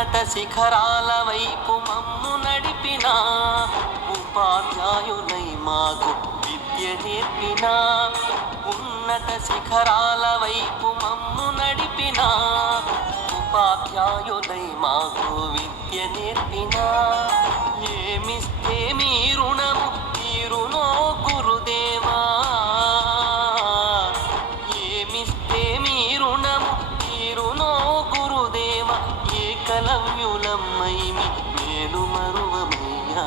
ఉన్నత శిఖరాల వైపు మమ్ము నడిపిన ఉపాధ్యాయులై మాకు విద్య నేర్పిన ఉన్నత శిఖరాల వైపు మమ్ము నడిపిన ఉపాధ్యాయులై మాకు విద్య నేర్పిన. ఏమిస్తే ఏకలవ్యులమ్మై మేలు మరువమయ్యా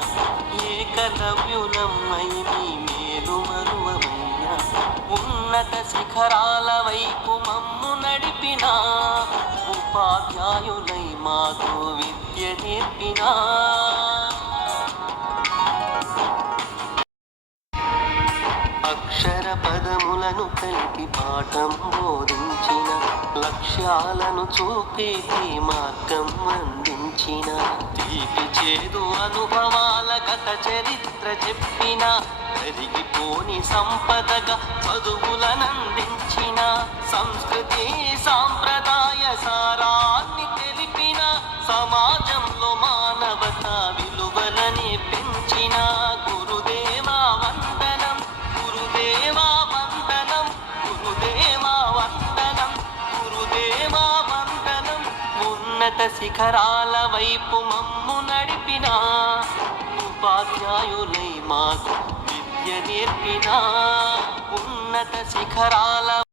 ఏకలవ్యులమ్మై మీ మేలు మరువమయ్యా ఉన్నత శిఖరాల వైపు మమ్ము నడిపిన. ఉపాధ్యాయులై మాకు విద్య నేర్పినా. అక్షర పదములను కలిపి పాఠం బోధించిన లక్ష్యాలను చూపేటి మార్గం అందించిన. తీపి చేదు అనుభవాల కథ చరిత్ర చెప్పిన కరిగిపోని సంపదగా చదువులనందించిన. సంస్కృతి సాంప్రదాయ ఉన్నత శిఖరాల వైపు మమ్ము నడిపిన ఉపాధ్యాయులై మాకు విద్య నేర్పిన ఉన్నత శిఖరాల